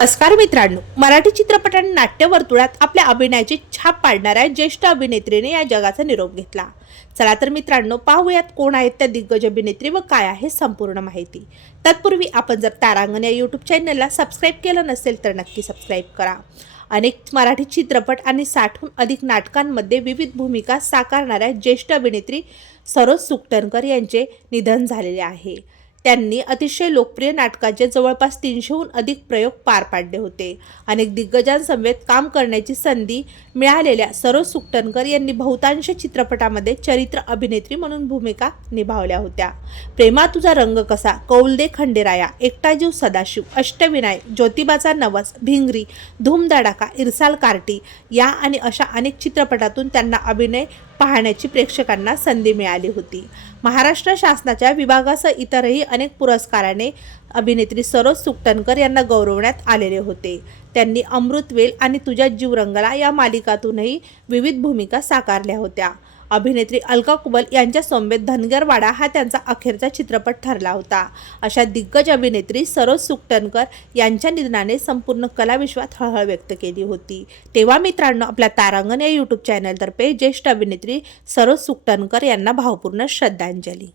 नमस्कार मित्रांनो मराठी चित्रपट आणि नाट्य वर्तुळात आपल्या अभिनयाची छाप पाडणाऱ्या ज्येष्ठ अभिनेत्रीने या जगाचा निरोप घेतला. चला तर मित्रांनो पाहूयात कोण आहेत त्या दिग्गज अभिनेत्री व काय आहे संपूर्ण माहिती. तत्पूर्वी आपण जर तारांगण या यूट्यूब चॅनलला सबस्क्राईब केलं नसेल तर नक्की सबस्क्राईब करा. अनेक मराठी चित्रपट आणि साठहून अधिक नाटकांमध्ये विविध भूमिका साकारणाऱ्या ज्येष्ठ अभिनेत्री सरोज सुकटणकर यांचे निधन झालेले आहे. त्यांनी अतिशय लोकप्रिय नाटकाचे जवळपास तीनशेहून अधिक प्रयोग पार पाडले होते. अनेक दिग्गजांसमवेत काम करण्याची संधी मिळालेल्या सरोज सुकटणकर यांनी बहुतांश चित्रपटामध्ये चरित्र अभिनेत्री म्हणून भूमिका निभावल्या होत्या. प्रेमा तुझा रंग कसा? कौलदे खंडेराया एकटा जीव सदाशिव अष्टविनायक ज्योतिबाचा नवस भिंगरी धूमधडाका इरसाल कार्टी या आणि अशा अनेक चित्रपटातून त्यांना अभिनय पाहण्याची प्रेक्षकांना संधी मिळाली होती. महाराष्ट्र शासनाच्या विभागासह इतरही अनेक पुरस्काराने अभिनेत्री सरोज सुकटणकर यांना गौरवण्यात आलेले होते. त्यांनी अमृतवेल आणि तुझ्या जीवरंगला या मालिकातूनही विविध भूमिका साकारल्या होत्या. अभिनेत्री अलका कुबल यांच्या सोंबेत धनगरवाडा हा त्यांचा अखेरचा चित्रपट ठरला होता. अशा दिग्गज अभिनेत्री सरोज सुकटणकर यांच्या निधनाने संपूर्ण कलाविश्वात हळहळ व्यक्त केली होती. तेव्हा मित्रांनो आपल्या तारांगण या यूट्यूब चॅनलतर्फे ज्येष्ठ अभिनेत्री सरोज सुकटणकर यांना भावपूर्ण श्रद्धांजली.